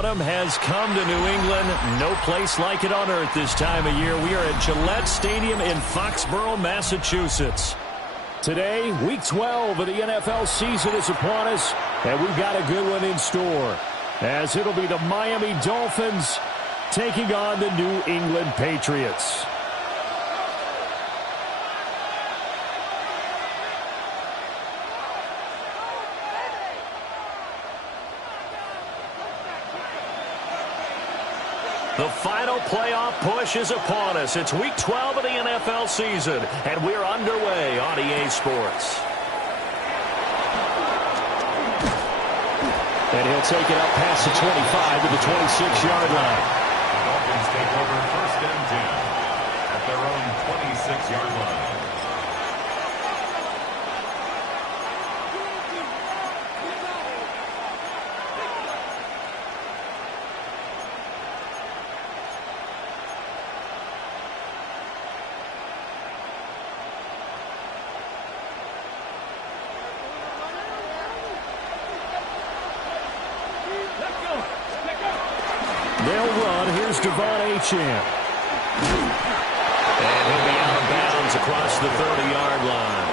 autumn has come to New England. No place like it on earth this time of year. We are at Gillette Stadium in Foxborough, Massachusetts. Today, Week 12 of the NFL season is upon us, and we've got a good one in store, as it'll be the Miami Dolphins taking on the New England Patriots. The final playoff push is upon us. It's Week 12 of the NFL season, and we're underway on EA Sports. And he'll take it up past the 25 to the 26-yard line. The Dolphins take over 1st and 10 at their own 26-yard line. They'll run. Here's Devon Achane. And he'll be out of bounds across the 30-yard line.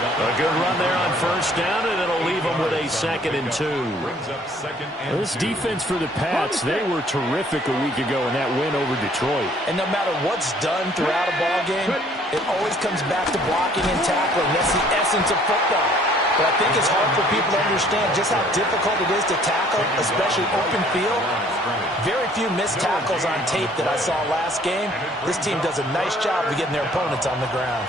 A good run there on 1st down, and it'll leave them with a 2nd and 2. This defense for the Pats, they were terrific a week ago in that win over Detroit. And no matter what's done throughout a ball game, it always comes back to blocking and tackling. That's the essence of football. But I think it's hard for people to understand just how difficult it is to tackle, especially open field. Very few missed tackles on tape that I saw last game. This team does a nice job of getting their opponents on the ground.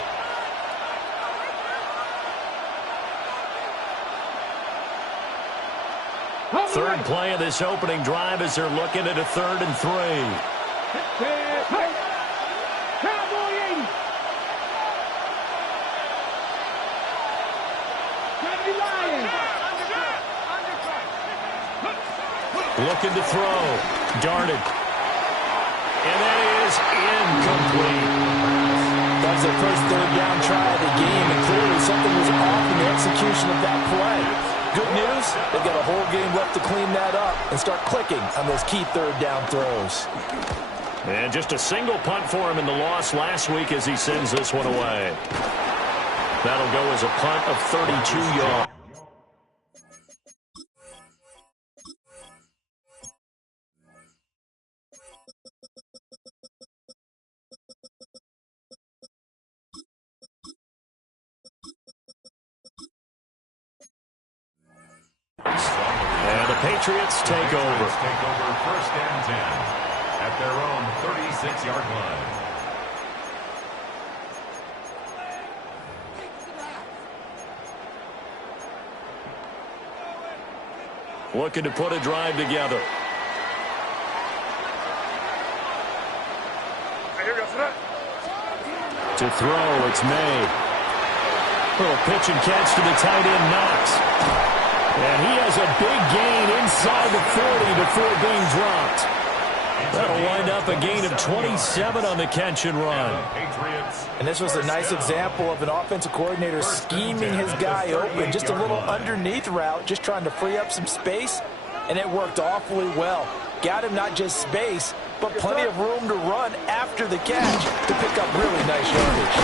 Third play of this opening drive as they're looking at a 3rd and 3. Looking to throw. Darted. And that is incomplete. That was their first 3rd down try of the game, and clearly something was off in the execution of that play. Good news, they've got a whole game left to clean that up and start clicking on those key 3rd down throws. And just a single punt for him in the loss last week as he sends this one away. That'll go as a punt of 32 yards. And the Patriots take over. Take over 1st and 10 at their own 36-yard line. Looking to put a drive together. To throw, it's May. Little pitch and catch to the tight end, Knox. And he has a big gain inside the 40 before being dropped. That'll wind up a gain of 27 on the catch and run. And this was a nice example of an offensive coordinator scheming his guy open. Just a little underneath route, just trying to free up some space, and it worked awfully well. Got him not just space, but plenty of room to run after the catch to pick up really nice yardage.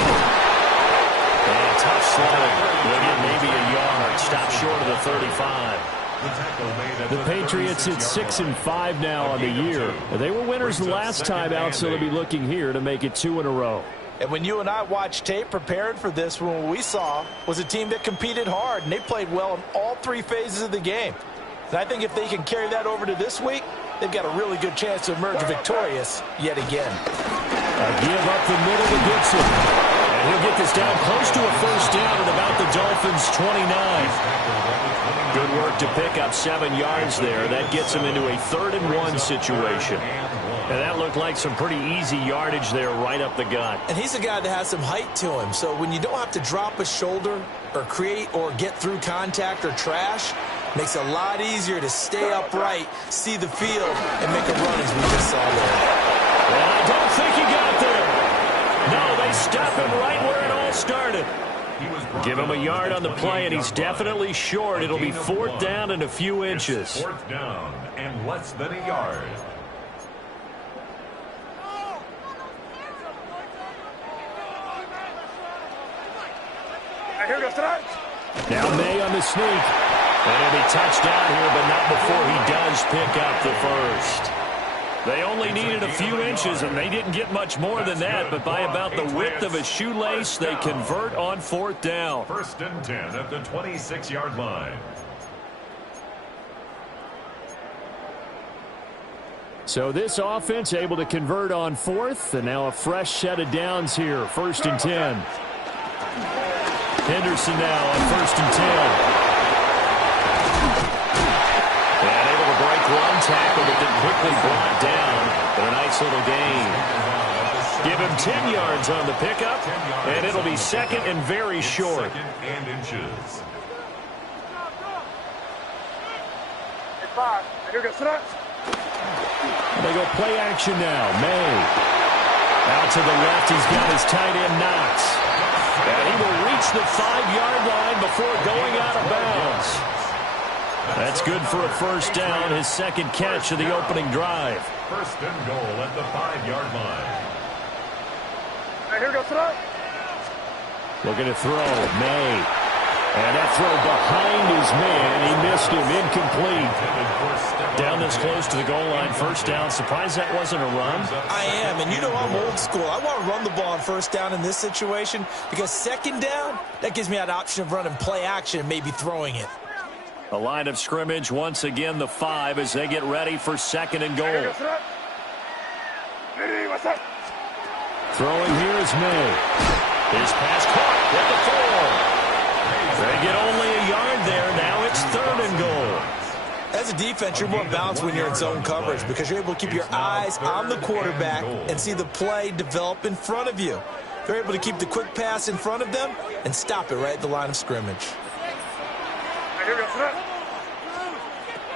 And tough slide. They'll get maybe a yard. Stop short of the 35. The Patriots at 6-5 now on the year. They were winners the last time out, so they'll be looking here to make it 2 in a row. And when you and I watched tape preparing for this one, what we saw was a team that competed hard, and they played well in all 3 phases of the game. And I think if they can carry that over to this week, they've got a really good chance to emerge victorious yet again. A give up the middle to Gibson. And he'll get this down close to a 1st down at about the Dolphins' 29. Good work to pick up 7 yards there. That gets him into a 3rd and 1 situation. And that looked like some pretty easy yardage there right up the gut. And he's a guy that has some height to him. So when you don't have to drop a shoulder or create or get through contact or trash, makes it a lot easier to stay upright, see the field, and make a run as we just saw there. Well, I don't think he got there. No, they stop him right where it all started. Give him a yard on the play, and he's definitely short. It'll be 4th down and a few inches. 4th down and less than a yard. Now May on the sneak. And it'll be touchdown here, but not before he does pick up the first. They only needed a few inches, and they didn't get much more than that, but by about the width of a shoelace, they convert on 4th down. 1st and 10 at the 26-yard line. So this offense able to convert on 4th, and now a fresh set of downs here. 1st and 10. Henderson now on 1st and 10. And able to break one tackle, but then quickly brought down. But a nice little gain. Give him 10 yards on the pickup, and it'll be 2nd and very short. 2nd and inches. They go play action now. May. Out to the left, he's got his tight end Knox. And he will reach the 5-yard line before going out of bounds. That's good for a 1st down, his 2nd catch of the opening drive. 1st and goal at the 5-yard line. Looking to throw, May. And that throw behind his man. He missed him, incomplete. Down this close to the goal line, 1st down. Surprised that wasn't a run? I am, and you know I'm old school. I want to run the ball on 1st down in this situation because 2nd down, that gives me that option of running play action and maybe throwing it. A line of scrimmage, once again the 5 as they get ready for 2nd and goal. Throwing here is May. His pass caught at the 4. They get only a yard there. Now it's 3rd and goal. As a defense, you're more balanced when you're in zone coverage because you're able to keep your eyes on the quarterback and see the play develop in front of you. They're able to keep the quick pass in front of them and stop it right at the line of scrimmage.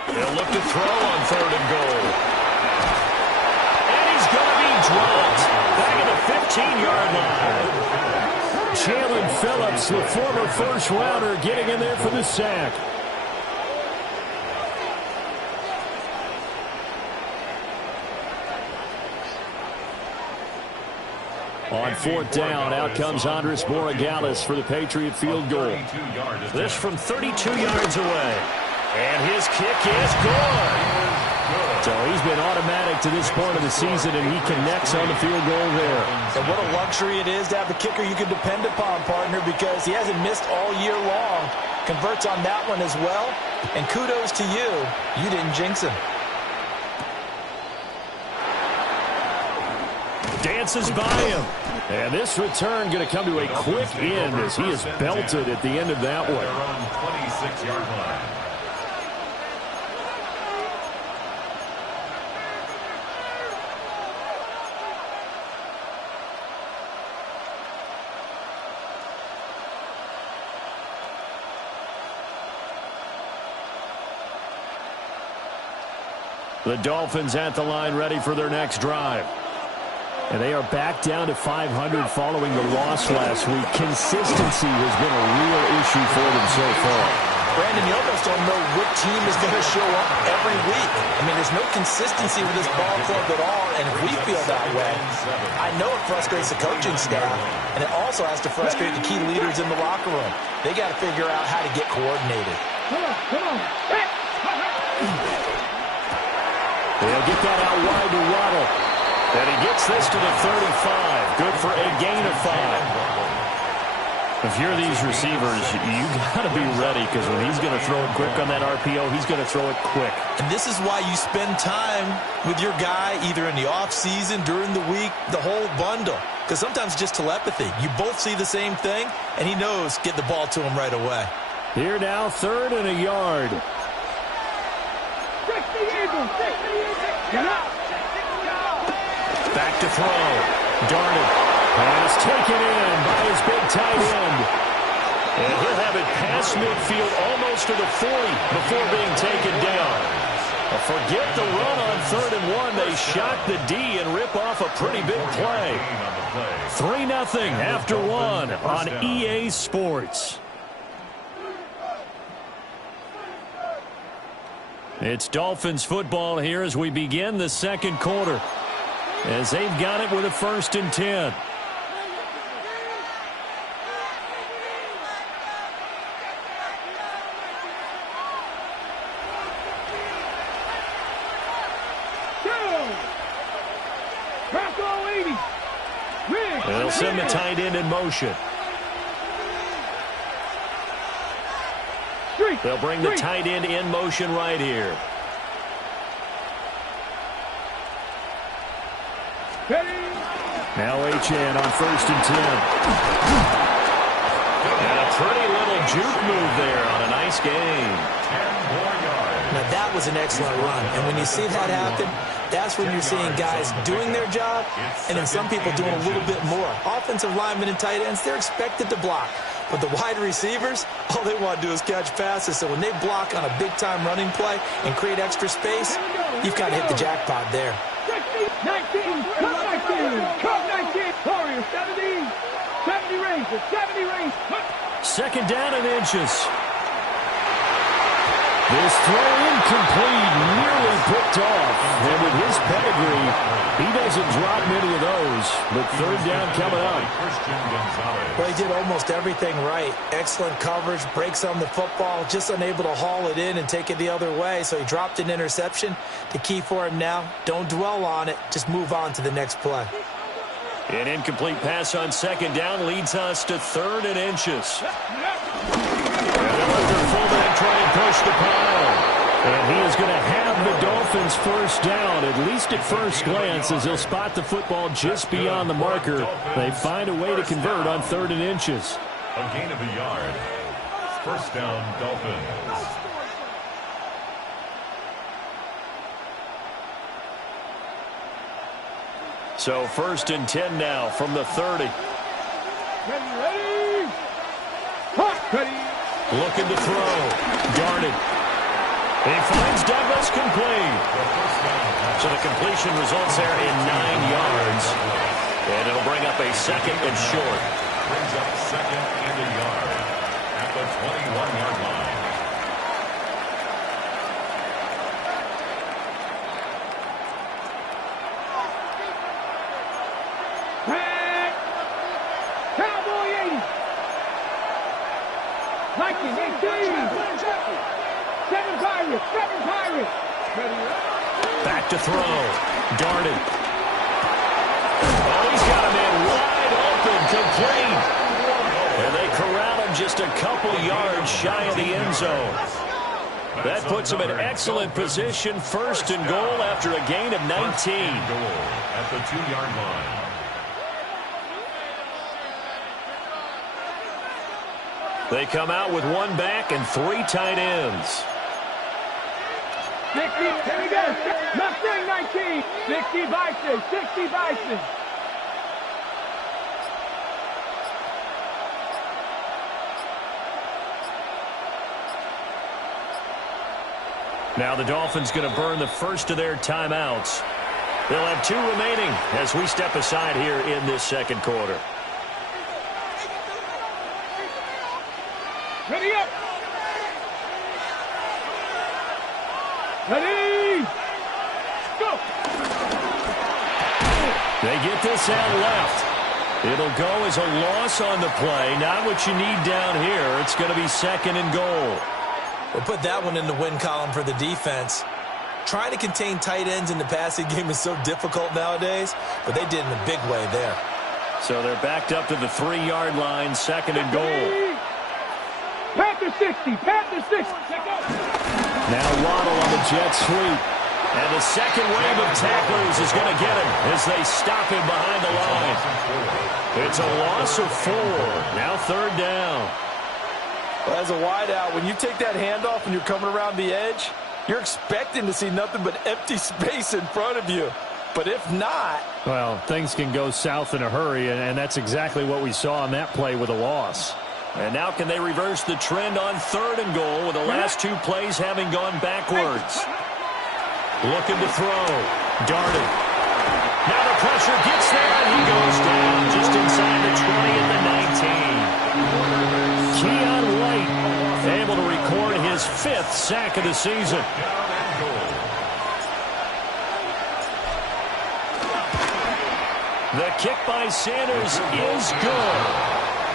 They'll look to throw on 3rd and goal. And he's going to be dropped back at the 15-yard line. Jalen Phillips, the former 1st-rounder, getting in there for the sack. On 4th down, out comes Andres Borregales for the Patriot field goal. This from 32 yards away. And his kick is good. So he's been automatic to this point of the season, and he connects on the field goal there. And what a luxury it is to have a kicker you can depend upon, partner, because he hasn't missed all year long. Converts on that one as well. And kudos to you. You didn't jinx him. Dances by him. And this return going to come to a quick end as he is belted at the end of that one. 26-yard line. The Dolphins at the line ready for their next drive. And they are back down to 500 following the loss last week. Consistency has been a real issue for them so far. Brandon, you almost don't know what team is going to show up every week. I mean, there's no consistency with this ball club at all, and if we feel that way, I know it frustrates the coaching staff, and it also has to frustrate the key leaders in the locker room. They got to figure out how to get coordinated. They'll get that out wide to Waddle. And he gets this to the 35. Good for a gain of 5. If you're these receivers, you got to be ready because when he's going to throw it quick on that RPO, he's going to throw it quick. And this is why you spend time with your guy either in the offseason, during the week, the whole bundle. Because sometimes just telepathy. You both see the same thing, and he knows get the ball to him right away. Here now, 3rd and a yard. Back to throw. Darnold. And it's taken in by his big tight end. And he'll have it past midfield almost to the 40 before being taken down. Forget the run on 3rd and 1. They shock the D and rip off a pretty big play. 3-0 after 1 on EA Sports. It's Dolphins football here as we begin the second quarter, as they've got it with a 1st and 10. They'll send the tight end in motion. They'll bring the tight end in motion right here. Now HN on 1st and 10. And a pretty little juke move there on a nice gain. 10 more yards. Now that was an excellent run. And when you see that happen, that's when you're seeing guys doing their job and then some people doing a little bit more. Offensive linemen and tight ends, they're expected to block. But the wide receivers, all they want to do is catch passes. So when they block on a big-time running play and create extra space, you've got to hit the jackpot there. 19, cut 19, Warriors, 70 range. 2nd down and inches. This throw incomplete, nearly picked off. And with his pedigree, he doesn't drop many of those. But 3rd down coming up. Well, he did almost everything right. Excellent coverage, breaks on the football, just unable to haul it in and take it the other way. So he dropped an interception. The key for him now, don't dwell on it. Just move on to the next play. An incomplete pass on 2nd down leads us to 3rd and inches. Fullback try and push the pile. And he is going to have the Dolphins 1st down, at least at first glance, as he'll spot the football just beyond the marker. They find a way to convert on 3rd and inches. A gain of a yard. 1st down, Dolphins. So 1st and 10 now from the 30. Ready. Looking to throw. Darted. He finds Douglas complete. So the completion results there in 9 yards. And it'll bring up a 2nd and short. Brings up 2nd and a yard at the 21-yard line. Cowboy 80. Vikings 18. 7 Pirates. Back to throw. Darted. Oh, he's got a man wide open, complete. And they corral him just a couple yards shy of the end zone. That puts him in excellent position. 1st and goal after a gain of 19. Goal at the 2-yard line. They come out with 1 back and 3 tight ends. 60, here we go. Mustang 19. 60 Bison. Now the Dolphins going to burn the first of their timeouts. They'll have 2 remaining as we step aside here in this second quarter. Ready up. Ready. Go. They get this out left. It'll go as a loss on the play. Not what you need down here. It's going to be 2nd and goal. We'll put that one in the win column for the defense. Trying to contain tight ends in the passing game is so difficult nowadays, but they did in a big way there. So they're backed up to the 3-yard line, 2nd and goal. Panther 60. Now Waddle on the jet sweep. And the second wave of tacklers is going to get him as they stop him behind the line. It's a loss of 4. Now 3rd down. Well, as a wideout, when you take that handoff and you're coming around the edge, you're expecting to see nothing but empty space in front of you. But if not... Well, things can go south in a hurry, and that's exactly what we saw on that play with a loss. And now can they reverse the trend on 3rd and goal with the last 2 plays having gone backwards? Looking to throw. Darted. Now the pressure gets there, and he goes down just inside the 20 at the 19. Keon White able to record his 5th sack of the season. The kick by Sanders is good.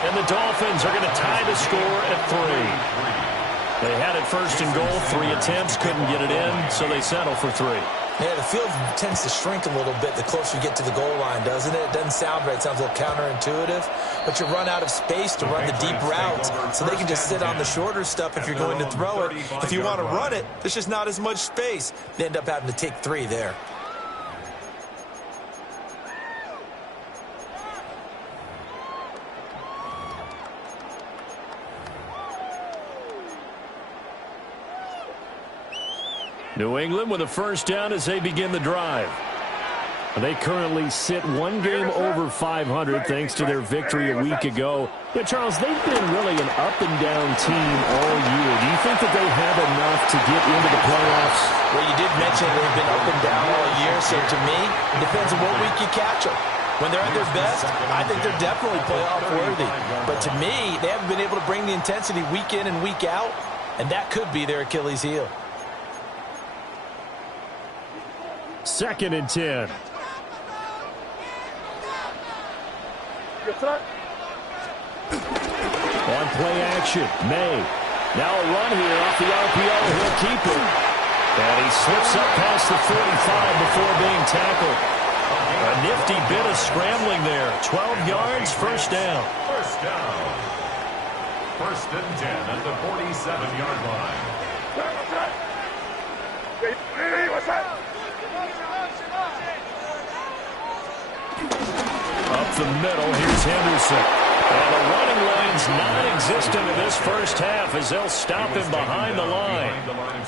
And the Dolphins are going to tie the score at 3. They had it first and goal, 3 attempts, couldn't get it in, so they settle for 3. Yeah, the field tends to shrink a little bit the closer you get to the goal line, doesn't it? It doesn't sound right. It sounds a little counterintuitive. But you run out of space to run the deep routes, so they can just sit on the shorter stuff if you're going to throw it. If you want to run it, there's just not as much space. They end up having to take 3 there. New England with a first down as they begin the drive. They currently sit 1 game over 500 thanks to their victory a week ago. But, Charles, they've been really an up-and-down team all year. Do you think that they have enough to get into the playoffs? Well, you did mention they've been up and down all year, so to me, it depends on what week you catch them. When they're at their best, I think they're definitely playoff-worthy. But to me, they haven't been able to bring the intensity week in and week out, and that could be their Achilles heel. 2nd and 10. On play action, May. Now a run here off the RPO. He'll keep it. And he slips up past the 45 before being tackled. A nifty bit of scrambling there. 12 yards, first down. First down. 1st and 10 at the 47-yard line. Up the middle, here's Henderson. And the running lane's non-existent in this first half as they'll stop him behind the line.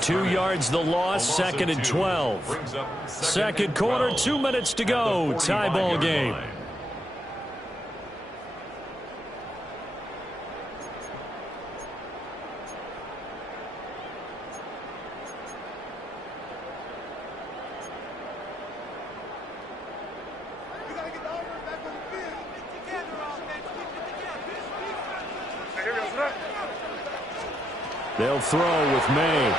2 yards the loss, 2nd and 12. Second quarter, 2 minutes to go. Tie ball game. They'll throw with May.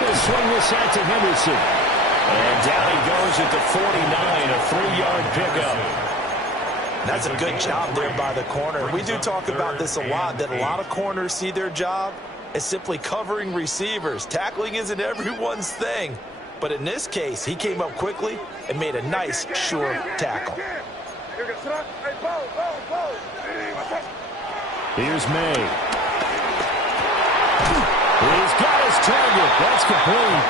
They'll swing this out to Henderson. And down he goes at the 49, a 3-yard pickup. That's a good job there by the corner. We do talk about this a lot, that a lot of corners see their job as simply covering receivers. Tackling isn't everyone's thing. But in this case, he came up quickly and made a nice, sure tackle. Here's May. He's got his target. That's complete.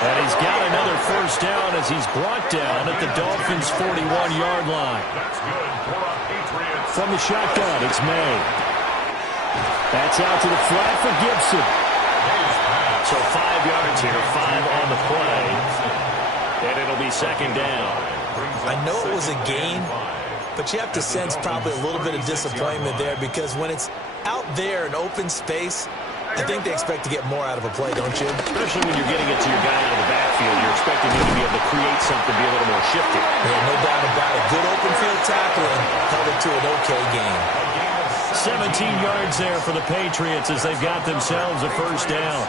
And he's got another first down as he's brought down at the Dolphins' 41-yard line. From the shotgun, it's May. That's out to the flat for Gibson. So 5 yards here, 5 on the play. And it'll be 2nd down. I know it was a gain, but you have to sense probably a little bit of disappointment there because when it's out there in open space, I think they expect to get more out of a play, don't you? Especially when you're getting it to your guy out of the backfield. You're expecting him to be able to create something, be a little more shifty. Yeah, no doubt about it. Good open field tackling held it to an okay game. 17 yards there for the Patriots as they've got themselves a first down.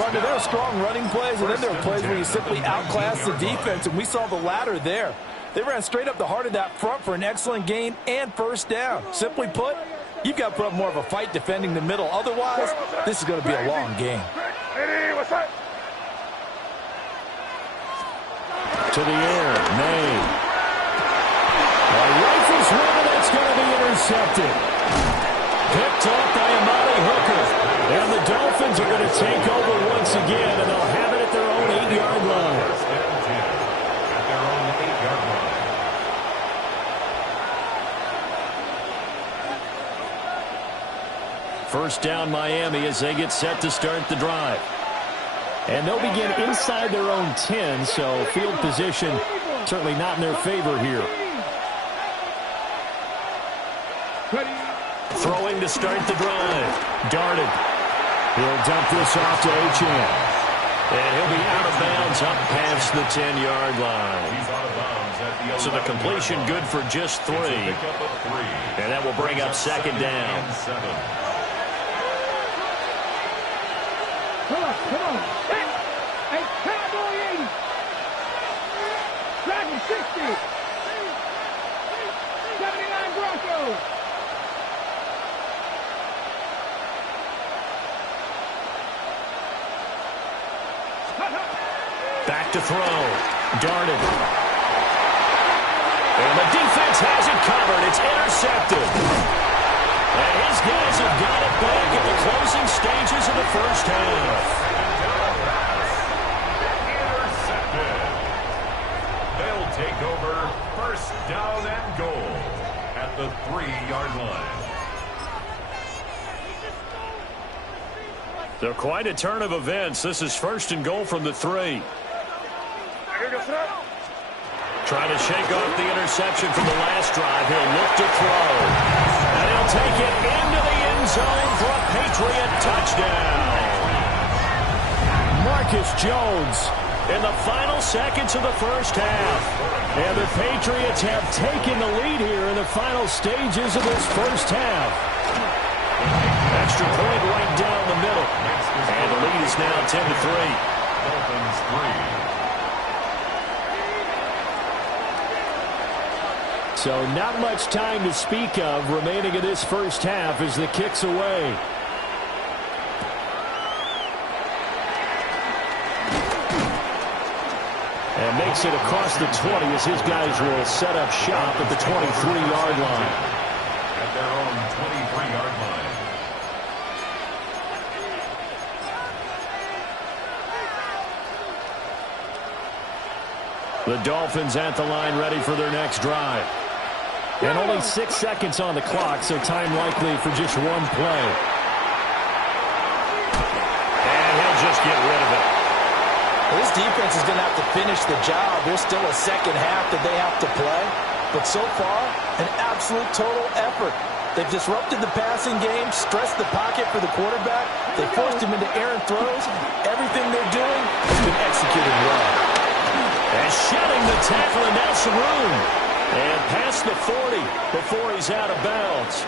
Partner, there are strong running plays, and then there are plays where you simply outclass the defense, and we saw the latter there. They ran straight up the heart of that front for an excellent gain and first down. Simply put, you've got to put up more of a fight defending the middle. Otherwise, this is going to be a long game. To the air, May. A rifle swing, that's going to be intercepted. Picked off by Amani Hooker. And the Dolphins are going to take over once again, and they'll have it at their own 8-yard line. At their own 8-yard line. First down Miami as they get set to start the drive. And they'll begin inside their own 10, so field position certainly not in their favor here. Throwing to start the drive. Darted. He'll dump this off to Achane. And he'll be out of bounds up past the 10-yard line. He's out of bounds at the 11-yard So the completion good for just 3. And that will bring up second down. Come on. Hey, Cowboy 80. Dragon 60. 79 Broncos. Back to throw. Darted. And the defense has it covered. It's intercepted. And his guys have got it back at the closing stages of the first half. Intercepted. They'll take over first down and goal at the 3-yard line. So quite a turn of events. This is first and goal from the 3. Trying to shake off the interception from the last drive. He'll look to throw. And he'll take it into the end zone for a Patriot touchdown. Marcus Jones in the final seconds of the first half. And the Patriots have taken the lead here in the final stages of this first half. Extra point right down the middle. And the lead is now 10-3. Dolphins 3. So not much time to speak of remaining in this first half as the kick's away. And makes it across the 20 as his guys will set up shop at the 23-yard line. At their own 23-yard line. The Dolphins at the line ready for their next drive. And only 6 seconds on the clock, so time likely for just one play. And he'll just get rid of it. This defense is going to have to finish the job. There's still a second half that they have to play. But so far, an absolute total effort. They've disrupted the passing game, stressed the pocket for the quarterback. They forced him into errant throws. Everything they're doing has been executed well. And shedding the tackle, and now some room. And past the 40 before he's out of bounds.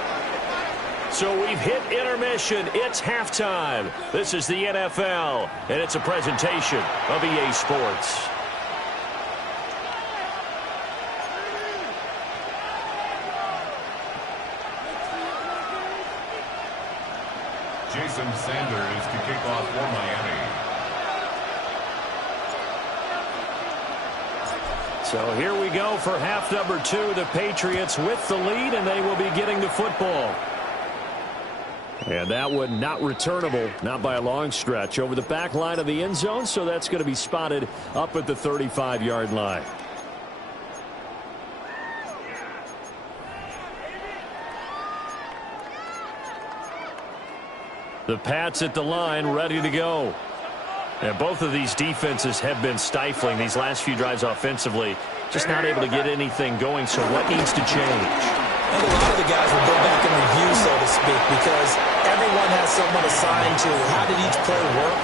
So we've hit intermission. It's halftime. This is the NFL, and it's a presentation of EA Sports. Jason Sanders to kick off for Miami. So here we go for half number 2. The Patriots with the lead, and they will be getting the football. And that one not returnable, not by a long stretch, over the back line of the end zone, so that's going to be spotted up at the 35-yard line. The Pats at the line, ready to go. And both of these defenses have been stifling these last few drives offensively. Just not able to get anything going, so what needs to change? I think a lot of the guys will go back and review, so to speak, because everyone has someone assigned to how did each play work.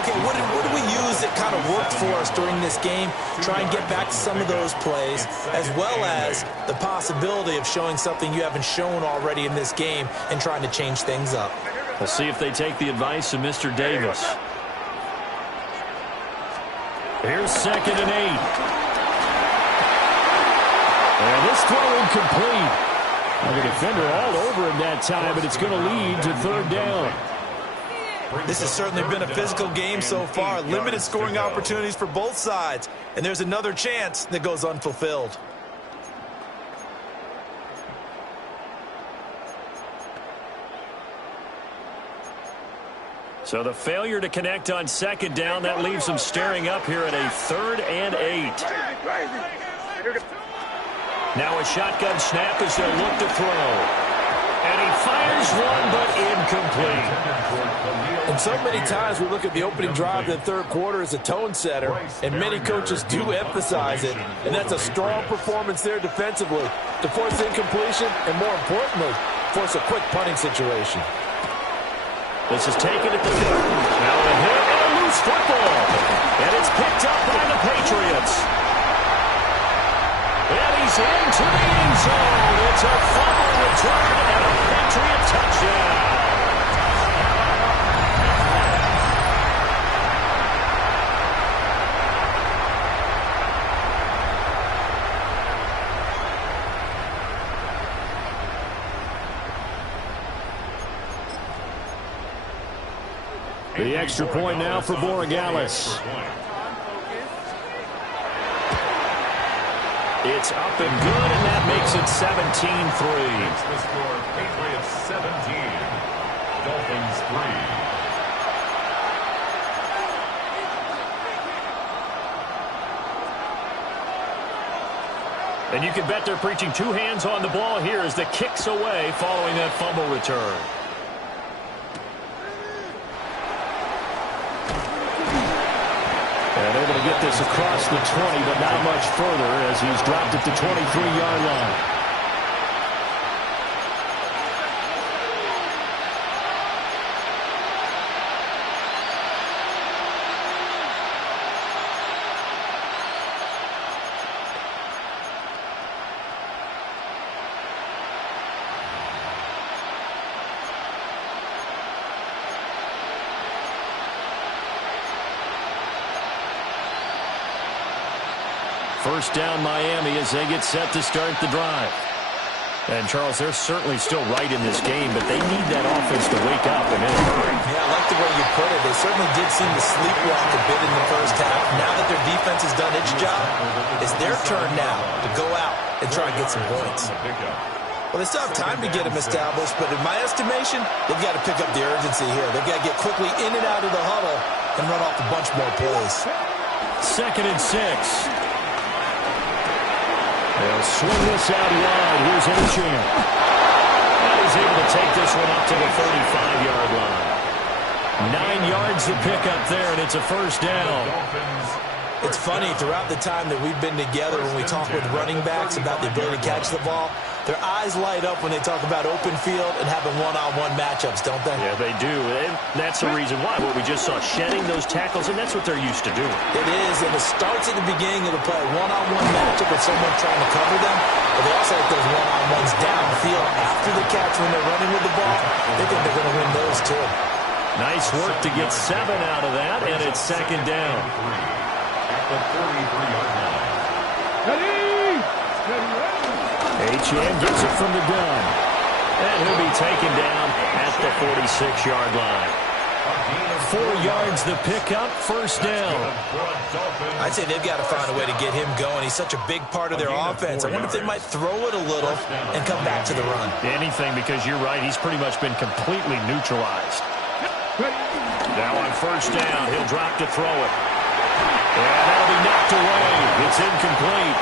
Okay, what did we use that kind of worked for us during this game? Try and get back to some of those plays, as well as the possibility of showing something you haven't shown already in this game and trying to change things up. We'll see if they take the advice of Mr. Davis. Here's 2nd and 8. And this throw incomplete. Well, the defender all over him that time, but it's going to lead to 3rd down. This has certainly been a physical game so far. Limited scoring opportunities for both sides. And there's another chance that goes unfulfilled. So the failure to connect on 2nd down, that leaves them staring up here at a 3rd and 8. Now a shotgun snap as they'll look to throw. And he fires one, but incomplete. And so many times we look at the opening drive of the 3rd quarter as a tone setter, and many coaches do emphasize it. And that's a strong performance there defensively to force incompletion and, more importantly, force a quick punting situation. This is taken at the 30. Now a hit and a loose football. return and a Patriot touchdown. The extra point now for Borregales. It's up and good, and that makes it 17-3. The score, Patriots 17, Dolphins 3. And you can bet they're preaching two hands on the ball here as the kick's away following that fumble return. And able to get this across the 20, but not much further as he's dropped it to 23-yard line. First down Miami as they get set to start the drive. And, Charles, they're certainly still right in this game, but they need that offense to wake up and in a hurry. Yeah, I like the way you put it. They certainly did seem to sleepwalk a bit in the first half. Now that their defense has done its job, it's their turn now to go out and try and get some points. Well, they still have time to get them established, but in my estimation, they've got to pick up the urgency here. They've got to get quickly in and out of the huddle and run off a bunch more plays. 2nd and 6. They'll swing this out wide. Here's Achane. And he's able to take this one up to the 35-yard line. 9 yards to pick up there, and it's a first down. It's funny, throughout the time that we've been together, when we talk with running backs about the ability to catch the ball, their eyes light up when they talk about open field and having one-on-one matchups, don't they? Yeah, they do. And that's the reason why. What we just saw, shedding those tackles, and that's what they're used to doing. It is, and it starts at the beginning of the play. One-on-one matchup with someone trying to cover them, but they also have those one-on-ones downfield after the catch when they're running with the ball. They think they're going to win those, too. Nice work to get 7 out of that, and it's 2nd down. At the 43-yard line. Achane gets it from the gun. And he'll be taken down at the 46-yard line. 4 yards the pickup, first down. I'd say they've got to find a way to get him going. He's such a big part of their offense. I wonder if they might throw it a little and come back to the run. Anything, because you're right, he's pretty much been completely neutralized. Now on first down, he'll drop to throw it. And that'll be knocked away. It's incomplete.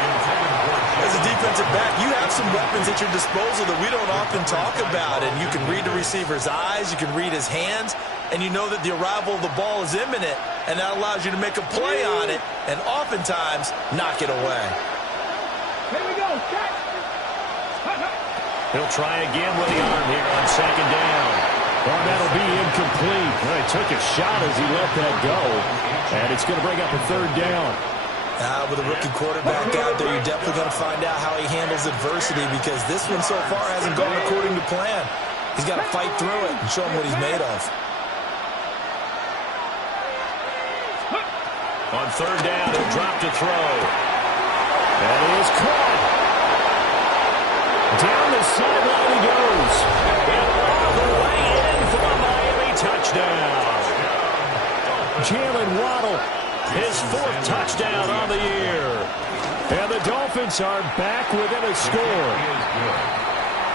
As a defensive back, you have some weapons at your disposal that we don't often talk about. And you can read the receiver's eyes, you can read his hands, and you know that the arrival of the ball is imminent, and that allows you to make a play on it and oftentimes knock it away. Here we go. He'll try again with the arm here on 2nd down. Oh, that'll be incomplete. Well, he took a shot as he let that go. And it's going to bring up a 3rd down. With a rookie quarterback out there, you're definitely going to find out how he handles adversity, because this one so far hasn't gone according to plan. He's got to fight through it and show him what he's made of. On 3rd down, he'll drop to throw. That is caught. Down the sideline he goes. And all the way in for a Miami touchdown. Jalen Waddle, his 4th touchdown on the year. And the Dolphins are back within a score.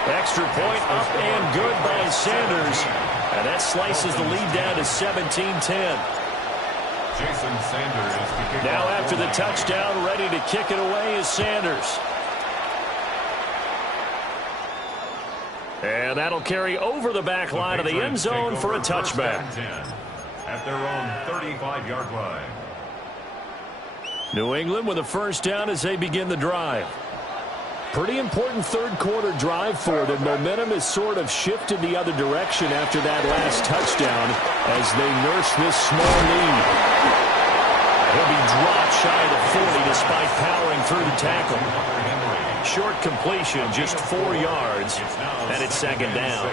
Extra point up and good by Sanders. And that slices the lead down to 17-10. Jason Sanders. Now after the touchdown, ready to kick it away is Sanders. And that'll carry over the back line of the end zone for a touchback. At their own 35-yard line. New England with a first down as they begin the drive. Pretty important 3rd quarter drive for them. Momentum has sort of shifted the other direction after that last touchdown as they nurse this small lead. He'll be dropped shy of the 40 despite powering through the tackle. Short completion, just 4 yards, and it's second down.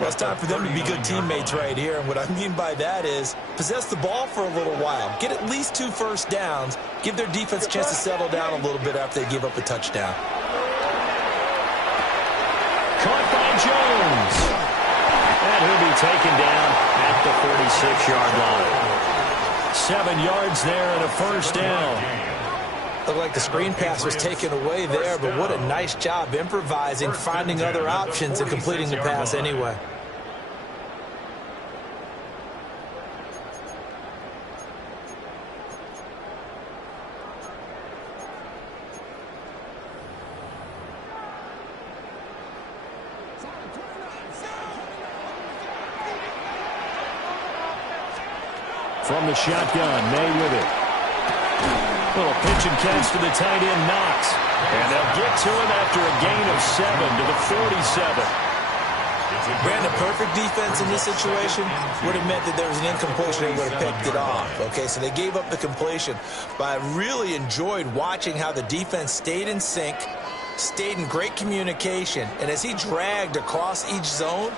Well, it's time for them to be good teammates right here. And what I mean by that is possess the ball for a little while. Get at least 2 first downs. Give their defense a chance to settle down a little bit after they give up a touchdown. Caught by Jones. And he'll be taken down at the 46-yard line. 7 yards there and a first down. Looked like the screen pass was taken away there, but what a nice job improvising, finding other options, and completing the pass anyway. From the shotgun, May with it. Little pitch and catch to the tight end, Knox. And they'll get to him after a gain of 7 to the 47. Brandon, perfect defense in this situation would have meant that there was an incompletion and would have picked it off. Okay, so they gave up the completion. But I really enjoyed watching how the defense stayed in sync, stayed in great communication. And as he dragged across each zone,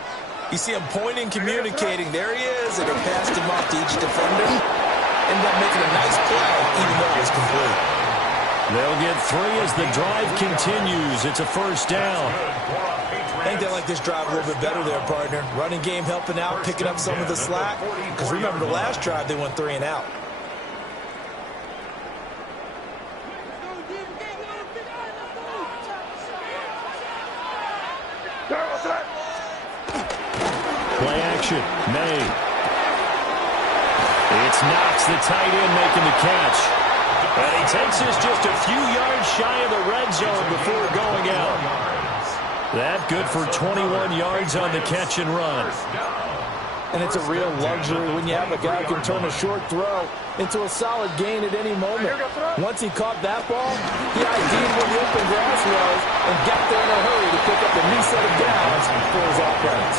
you see him pointing, communicating. There he is, and he passed him off to each defender. Ended up making a nice play, even though it was complete. They'll get 3 as the drive continues. It's a first down. I think they like this drive a little bit better there, partner. Running game helping out, picking up some of the slack. Because remember, the last drive, they went 3 and out. Play action, May. It's Knox, the tight end, making the catch. And he takes us just a few yards shy of the red zone before going out. That good for 21 yards on the catch and run. And it's a real luxury when you have a guy who can turn a short throw into a solid gain at any moment. Once he caught that ball, he ID'd where the open grass was and got there in a hurry to pick up a new set of downs for his offense.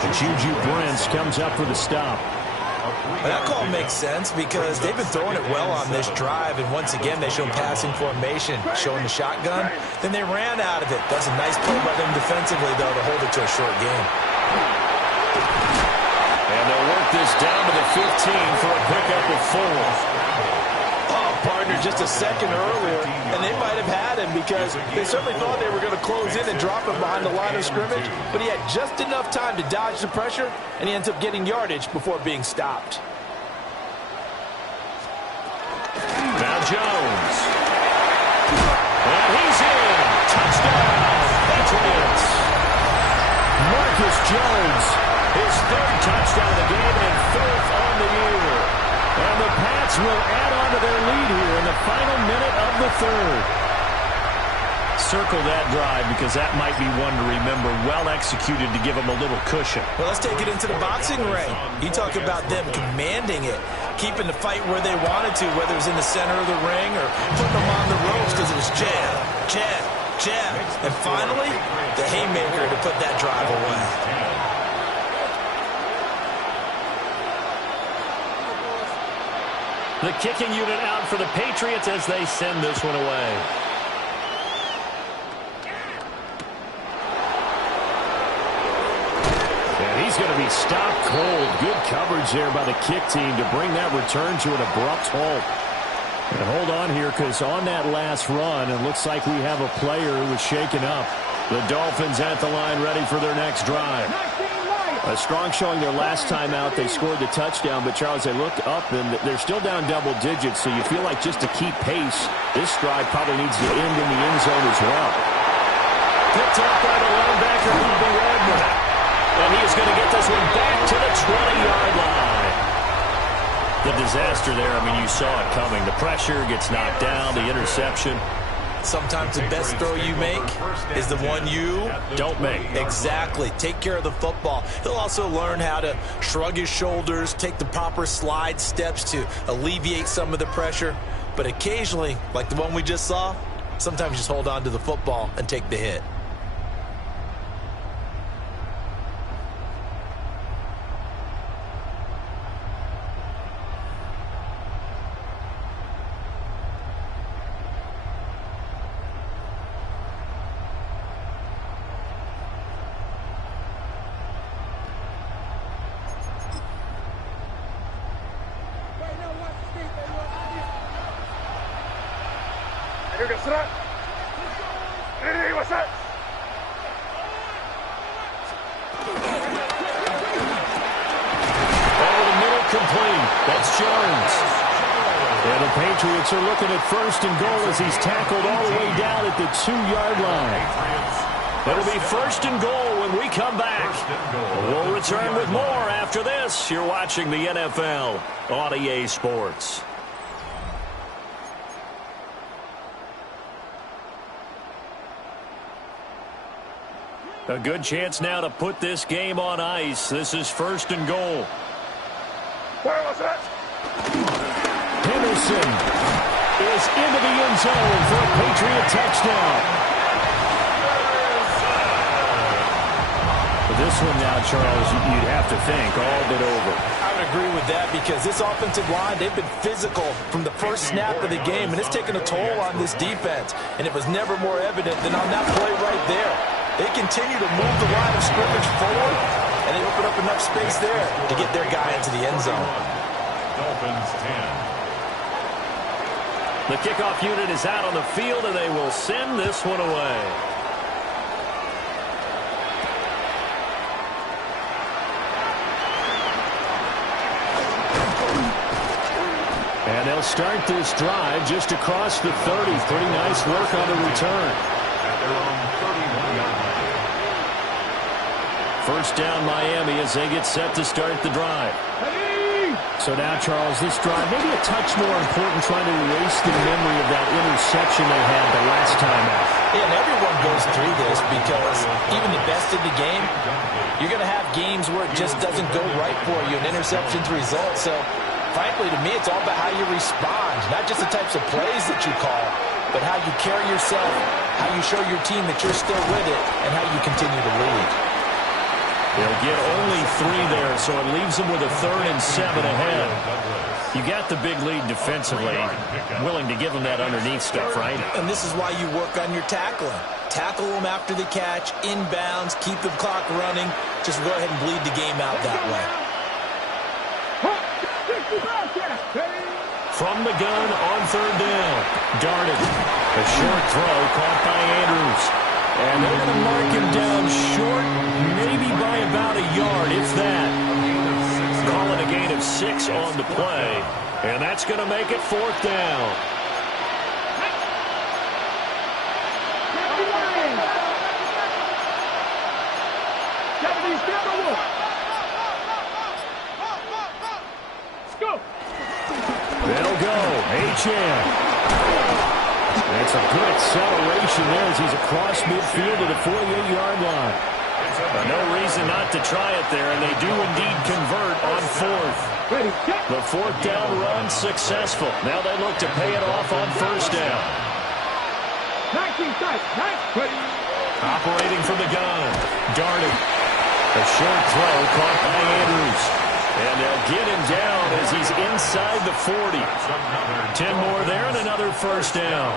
And Juju Brents comes up for the stop. Well, that call makes sense because they've been throwing it well on this drive, and once again they showed passing formation, showing the shotgun. Then they ran out of it. That's a nice play by them defensively, though, to hold it to a short game. And they'll work this down to the 15 for a pickup of 4. Oh, partner, just a second earlier, and they might have had him because they certainly thought they were going to close in and drop him behind the line of scrimmage, but he had just enough time to dodge the pressure, and he ends up getting yardage before being stopped. Now Jones. And he's in. Touchdown, Patriots. Marcus Jones, his 3rd touchdown of the game and 4th on the year. And the Pats will add on to their lead here in the final minute of the 3rd. Circle that drive because that might be one to remember. Well executed to give them a little cushion. Well, let's take it into the boxing ring. You talk about them commanding it, keeping the fight where they wanted to, whether it was in the center of the ring or putting them on the ropes because it was jab, jab, jab. And finally, the haymaker to put that drive away. The kicking unit out for the Patriots as they send this one away. And he's going to be stopped cold. Good coverage there by the kick team to bring that return to an abrupt halt. And hold on here because on that last run, it looks like we have a player who was shaken up. The Dolphins at the line ready for their next drive. A strong showing their last time out. They scored the touchdown, but Charles, they look up and they're still down double digits, so you feel like just to keep pace, this drive probably needs to end in the end zone as well. Picked up by the linebacker, Ruby Wagner. And he is going to get this one back to the 20-yard line. The disaster there, I mean, you saw it coming. The pressure gets knocked down, the interception. Sometimes the best throw you make is the one you don't make. Exactly. Take care of the football. He'll also learn how to shrug his shoulders, take the proper slide steps to alleviate some of the pressure. But occasionally, like the one we just saw, sometimes just hold on to the football and take the hit. Over the middle, complete. That's Jones. And the Patriots are looking at first and goal as he's tackled all the way down at the 2-yard line. It'll be first and goal when we come back. We'll return with more after this. You're watching the NFL on EA Sports. A good chance now to put this game on ice. This is first and goal. Where was it? Henderson is into the end zone for a Patriot touchdown. This one now, Charles, you'd have to think all but over. I would agree with that because this offensive line, they've been physical from the first snap of the game, and it's taken a toll on this defense. And it was never more evident than on that play right there. They continue to move the line of scrimmage forward, and they open up enough space there to get their guy into the end zone. Dolphins 10. The kickoff unit is out on the field, and they will send this one away. And they'll start this drive just across the 30. Pretty nice work on the return. At their own 31-yard line. First down Miami as they get set to start the drive. So now, Charles, this drive maybe a touch more important, trying to erase the memory of that interception they had the last time out. Yeah, and everyone goes through this because even the best in the game, you're going to have games where it just doesn't go right for you, and interceptions result. So frankly, to me, it's all about how you respond, not just the types of plays that you call, but how you carry yourself, how you show your team that you're still with it, and how you continue to lead. They'll get only 3 there, so it leaves them with a 3rd and 7 ahead. You got the big lead defensively, willing to give them that underneath stuff, right? And this is why you work on your tackling. Tackle them after the catch, inbounds, keep the clock running. Just go ahead and bleed the game out that way. From the gun on 3rd down. Darted. A short throw caught by Andrews. And they're going to mark him down short, maybe by about a yard, if that. Call it a gain of 6 on the play. And that's going to make it 4th down. They'll go. Achane. That's a good acceleration there as he's across midfield to the 48-yard line. No reason not to try it there, and they do indeed convert on 4th. The 4th down run successful. Now they look to pay it off on 1st down. Operating from the gun. Darting. A short throw caught by Andrews. And they'll get him down as he's inside the 40. 10 more there and another 1st down.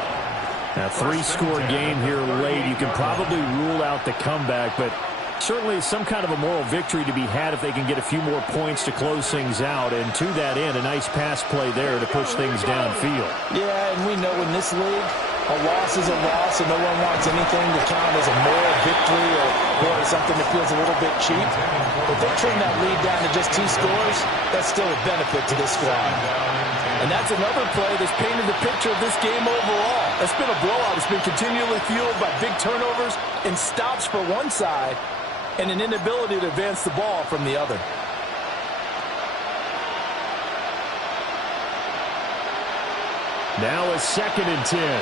A 3-score game here late. You can probably rule out the comeback, but certainly some kind of a moral victory to be had if they can get a few more points to close things out. And to that end, a nice pass play there to push things downfield. Yeah, and we know in this league, a loss is a loss, and no one wants anything to count as a moral victory or something that feels a little bit cheap. But they trim that lead down to just 2 scores. That's still a benefit to this squad. And that's another play that's painted the picture of this game overall. It's been a blowout. It's been continually fueled by big turnovers and stops for one side and an inability to advance the ball from the other. Now a 2nd and 10.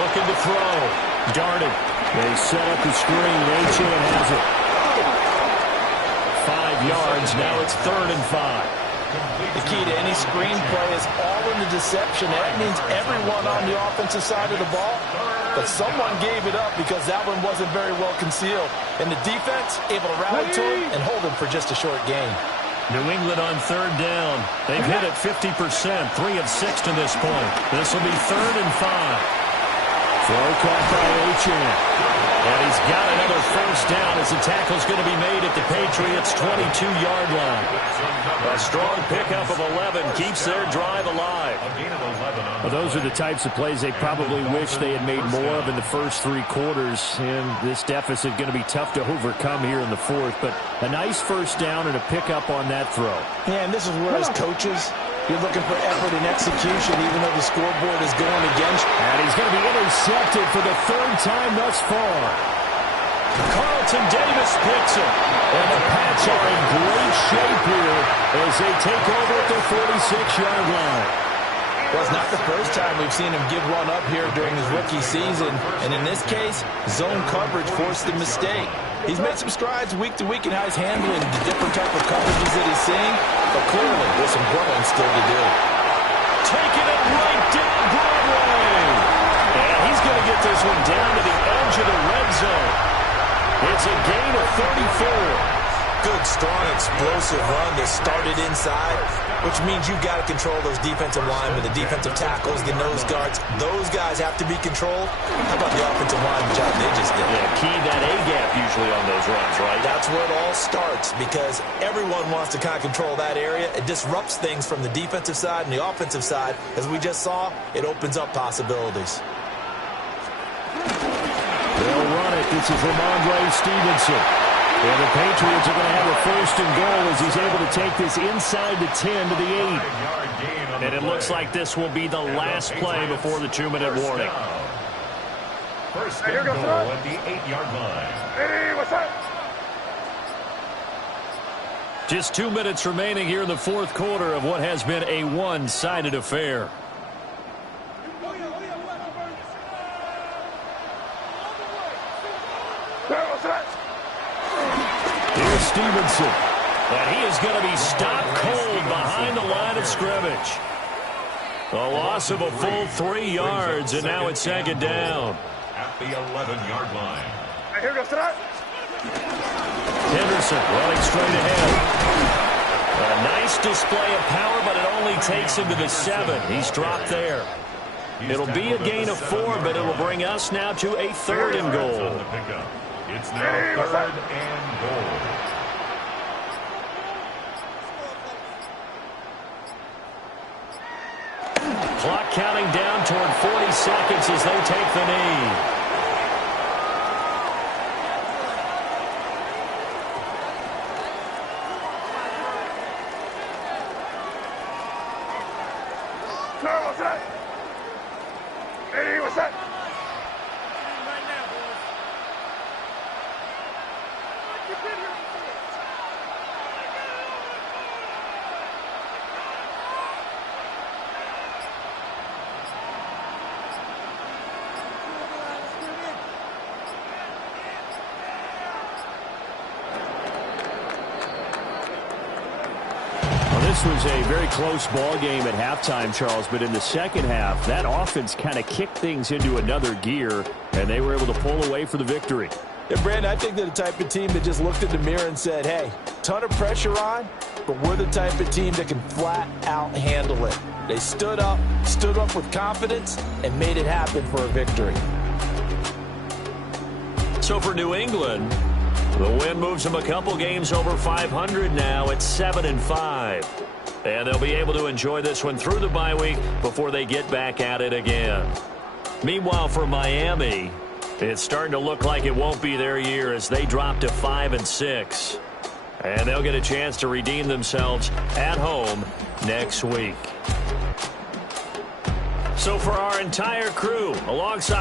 Looking to throw. Darting. They set up the screen. Achane has it. 5 yards. Now it's 3rd and 5. The key to any screen play is all in the deception. That means everyone on the offensive side of the ball. But someone gave it up because that one wasn't very well concealed. And the defense able to rally to him and hold him for just a short gain. New England on 3rd down. They've hit it 50%, 3 of 6 to this point. This will be 3rd and 5. Throw caught by Achane. And he's got another 1st down as the tackle's going to be made at the Patriots' 22-yard line. A strong pickup of 11 keeps their drive alive. Well, those are the types of plays they probably wish they had made more of in the first 3 quarters. And this deficit going to be tough to overcome here in the fourth. But a nice first down and a pickup on that throw. Yeah, and this is where as coaches, you're looking for effort and execution, even though the scoreboard is going against you. And he's going to be intercepted for the 3rd time thus far. Carlton Davis picks it. And the Pats are in great shape here as they take over at their 46-yard line. Well, it's not the first time we've seen him give one up here during his rookie season. And in this case, zone coverage forced the mistake. He's made some strides week to week in how he's handling the different type of coverages that he's seeing. But clearly, there's some growing still to do. Taking it right down Broadway. And he's going to get this one down to the edge of the red zone. It's a gain of 34. Good, strong, explosive run that started inside, which means you've got to control those defensive linemen, the defensive tackles, the nose guards. Those guys have to be controlled. How about the offensive line job they just did? Yeah, key that A-gap usually on those runs, right? That's where it all starts because everyone wants to kind of control that area. It disrupts things from the defensive side and the offensive side. As we just saw, it opens up possibilities. They'll run it. This is Ramondre Stevenson. And the Patriots are going to have a 1st and goal as he's able to take this inside the 10 to the 8. And it looks like this will be the last play before the 2-minute warning. First and goal at the 8-yard line. Hey, what's up? Just 2 minutes remaining here in the 4th quarter of what has been a one-sided affair. Here's Stevenson. And he is going to be stopped cold behind the line of scrimmage. A loss of a full 3 yards, and now it's 2nd down. At the 11-yard line. Here goes that. Henderson running straight ahead. A nice display of power, but it only takes him to the 7. He's dropped there. It'll be a gain of 4, but it'll bring us now to a 3rd and goal. It's now 3rd and goal. Clock counting down toward 40 seconds as they take the knee. What's that? Hey, what's that? This was a very close ball game at halftime, Charles, but in the second half, that offense kind of kicked things into another gear, and they were able to pull away for the victory. Yeah, Brandon, I think they're the type of team that just looked in the mirror and said, hey, ton of pressure on, but we're the type of team that can flat out handle it. They stood up with confidence, and made it happen for a victory. So for New England, the win moves them a couple games over 500 now at 7-5. And they'll be able to enjoy this one through the bye week before they get back at it again. Meanwhile, for Miami, it's starting to look like it won't be their year as they drop to 5-6. And they'll get a chance to redeem themselves at home next week. So for our entire crew, alongside